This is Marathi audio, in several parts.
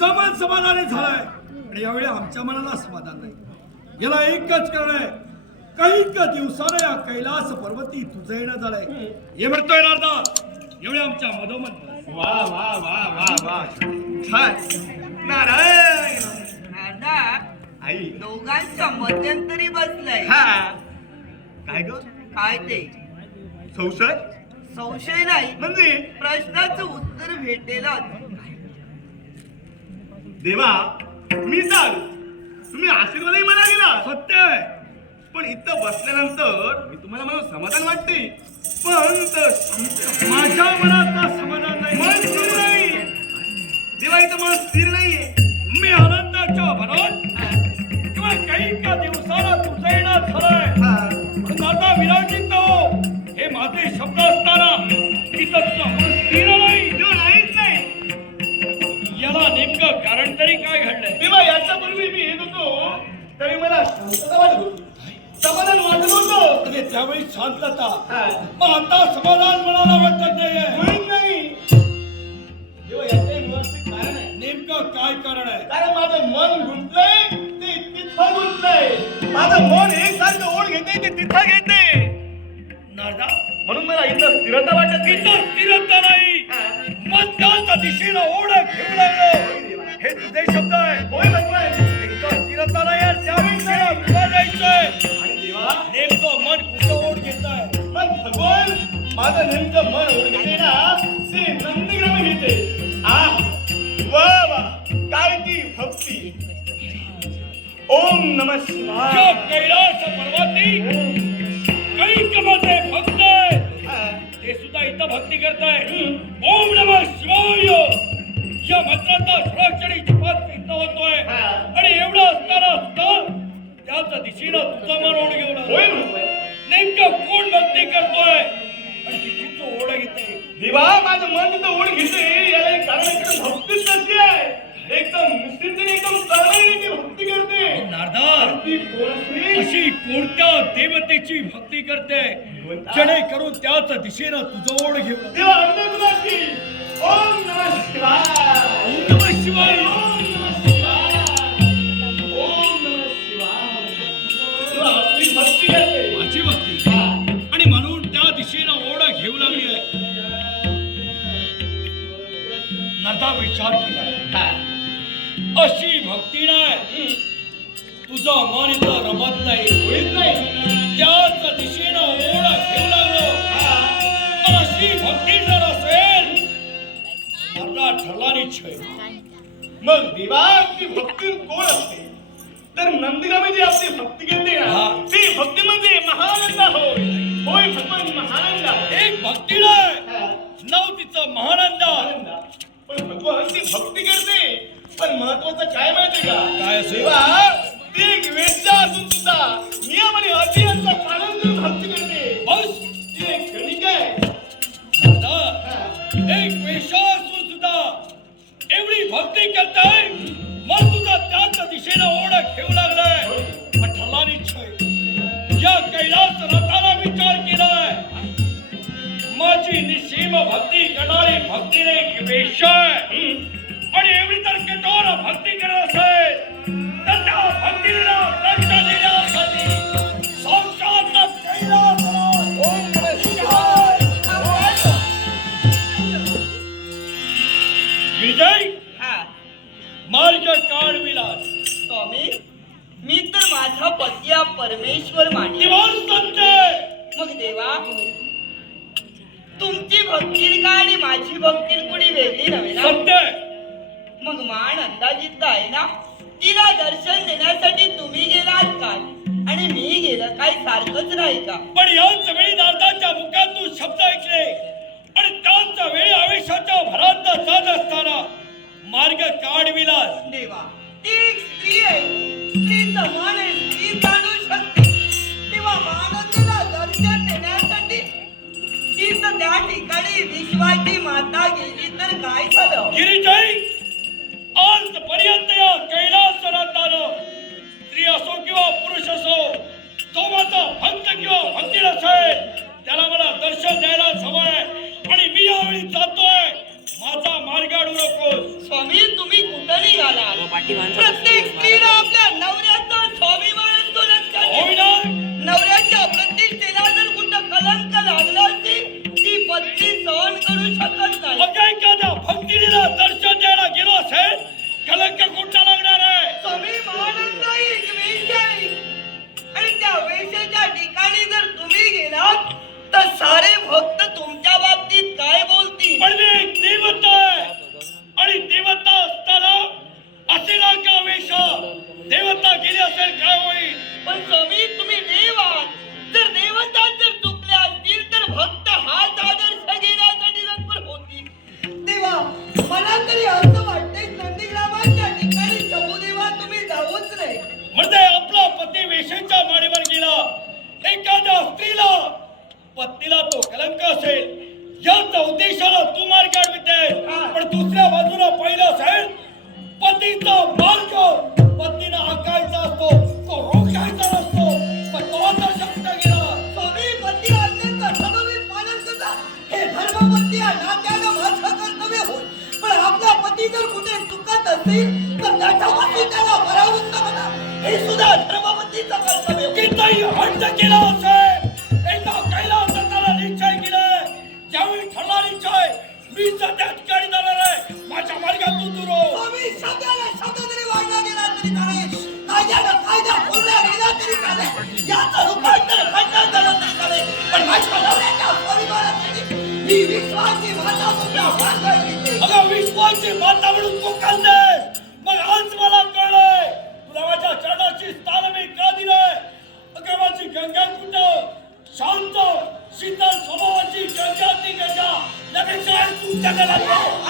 तुझं मन समाधानी झालंय. आणि यावेळी आमच्या मनाला समाधान नाही. याला एकच कारण आहे. काही का दिवसानं या कैलास पर्वती तुझं येणं झालंय. हे म्हणतोय नारदा. एवढे आमच्या मधोमध वा वा वा वा वा. छान. नारायण. दादा आई. दोघांच्या मध्यंतरी बसलाय. हा. काय ग? काय ते? संशय? संशय नाही. म्हणजे? प्रश्नाचं उत्तर भेटेलच. देवा मी चाल. तुम्ही आशीर्वादही मला दिला सत्य पण इथं बसल्यानंतर मी तुम्हाला मला समाधान वाटते. पण माझ्या मनात समाधान नाही. मन स्थिर नाही. देवा इथं मन स्थिर नाहीये. मी आनंदाच्या भरात किंवा काही का दिवसाला तुझं येणं झालंय आता विराजित हो. हे माझे शब्द असताना तरी काय घडलंय? तेव्हा याच्यापूर्वी मी येत होतो तरी मला शांतता वाटत होती. समाधान वाटत होतं म्हणजे त्यावेळी शांतता. मग आता समाधान मनाला वाटत नाहीये. नाही. तेव्हा याचे मुळाशी कारण आहे. नेमकं काय कारण आहे? कारण माझं मन गुंतलंय ते तिथं गुंतलंय. माझं मन एकसारखं ओढ घेते ते तिथं घेते नारदा? म्हणून मला इथं स्थिरता वाटत नाही. इथं स्थिरता नाही. मध्याच्या दिशेला ओढ घेऊ लागलो. हे तुझे शब्द आहे. होय स्थिरता नाही नेमकं मन कुठं ओढ घेत आहे भगवान माझं नेमकं मन ओढ घेते ना? ते नंदीग्राम घेते आ वा वा. काय ती भक्ती. ओम नम शिवाय. कैलास पर्वती कैकमध्ये भक्त. आहे ते सुद्धा इथं भक्ती करताय. ओम नमः शिवाय. या मंत्राचा सुरक्षणी जपात सिद्ध होतोय हा. आणि एवढं असताना सुद्धा त्याच दिशेनं तुझं ओढ घेऊन नेमकं कोण भक्ती करतोय? आणि तिची तू ओढ घेते. देवा माझं मन तिथं ओढ घेते. याला एक कारण कारण भक्तीच आहे. एकदम निश्चित एकदम ती भक्ती करते. नारदा. कोण असली? अशी कोणत्या देवतेची भक्ती करते? जेणेकरून त्याच दिशेनं तुझं ओढ घेऊन. देवा आणि म्हणून त्या दिशेनं ओढ घेऊ लागली आहे. नदा विचार केला. अशी भक्ती नाही. तुझं मन इथं रमत नाही होईत नाही. त्याच दिशेनं ओढ घेऊ लागलो. हा. अशी भक्ती नरडा ठरला निश्चय मग देवा ती भक्ती कोण असते तर नंदीग्रामी जी आपली भक्ती हा. ती भक्ती म्हणजे महानंद होय होय भगवान महानंद आहे. एक भक्ती. नव तिचं महानंद. पण भगवान ती भक्ती करते पण महत्वाचं काय माहितीये का काय? देवा ती एक वेश्या असून सुद्धा नियम आणि अटी यांचं पालन करते एवढी करताय मग तुझा त्याच दिशेनं ओढ घेऊ लागलाय. पण ठरला निश्चय या कैलास रथाला विचार केलाय. माझी निसीम भक्ती करणारी भक्तीने वेश आणि एवढी तर कठोर भक्ती परमेश्वर माने. मग देवा तुमची भक्ती काय आणि माझी भक्ती कुणी वेगळी नव्हे ना? मग मान अंदाजित आहे ना? तिला दर्शन देण्यासाठी तुम्ही गेलात काय आणि मी गेलं काय सारखंच नाही का? पण याच वेळी नारदाच्या मुखातून शब्द ऐकले. आणि त्याच वेळी आयुष्याच्या भरात जात असताना मार्ग काढ विलास देवा ती एक स्त्री आहे. स्त्रीचं मन आहे. त्या ठिकाणी विश्वाची माता गेली तर काय झालं? गिरीजाई आजपर्यंत या कैलासरातानं स्त्री असो किंवा पुरुष असो तो माझा भक्त किंवा भक्ती असेल त्याला मला दर्शन द्यायला हवंय आणि मी यावेळी जातोय. माझा मार्ग अडू नको स्वामी तुम्ही कुठे आला हो, प्रत्येक स्त्रीला आपल्या नवऱ्या उद्देशाला तू मार्केट मिळते पण दुसऱ्या बाजूला पहिला साईड पतीचा मार्ग. पत्नीनं आकायचा असतो तो रोखायचा नसतो. पण तो तर शब्द गेला. स्वामी पती अत्यंत ठरवून पालन करता हे धर्मपत्नी नात्याला महत्त्व कर्तव्य होय पण आपला पती जर कुठे चुकत असेल तर त्याच्यावरती त्याला भरावून म्हणा हे सुद्धा धर्मपत्नीचं कर्तव्य किती हंड केला असेल પણ ભાષણ લે તો પરિવાર ની વિશ્વાસી માતા તમને વાત કરી અગર વિશ્વાસી માતા म्हणून तू कांदेस मग आज मला कळले शांत शीतल स्वभावाची गंगा ती गंगा नवीन काय तुमच्या घरात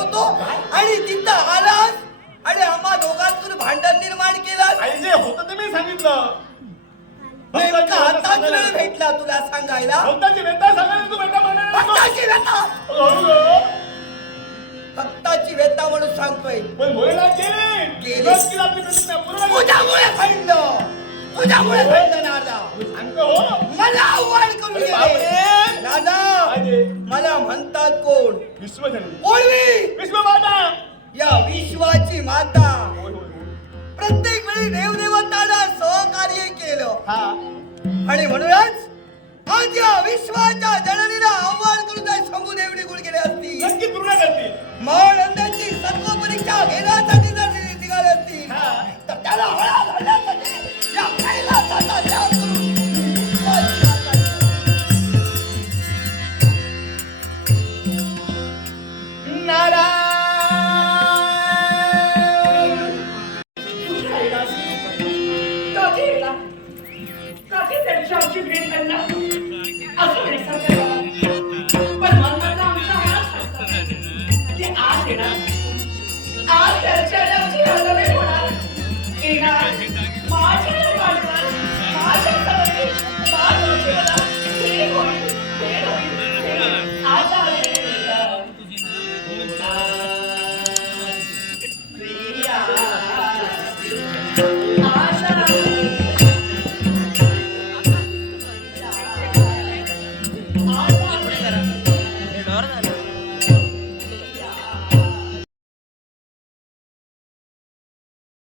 होतो आणि तिथं आलास आणि आम्हा दोघांतून भांडण निर्माण आई जे होतं ते मी सांगितलं. नेमका वेळ भेटला तुला सांगायला? व्यथा सांगायला तू बेटा म्हणाला भक्ताची व्यथा? व्यथा म्हणून सांगतोय. पण होईना गेली गेली. बस केली आपली प्रतिज्ञा. पूर्ण केली. तुझ्यामुळे भांडलं. तुझ्यामुळे सांगतो हो. मला गेले बापरे. दादा? मला म्हणतात कोण? विश्वमाता. या विश्वाची माता. प्रत्येक वेळी देवदेवताला सहकार्य केलं. हा. आणि म्हणूनच आज या विश्वाच्या जननीला आव्हान करून काय शंभू देवडी गुण केले असतील? नक्की पूर्ण करतील. महानंदाची सर्व परीक्षा घेण्यासाठी जर निघाले असतील हा. तर त्याला हळा घालण्यासाठी no, no.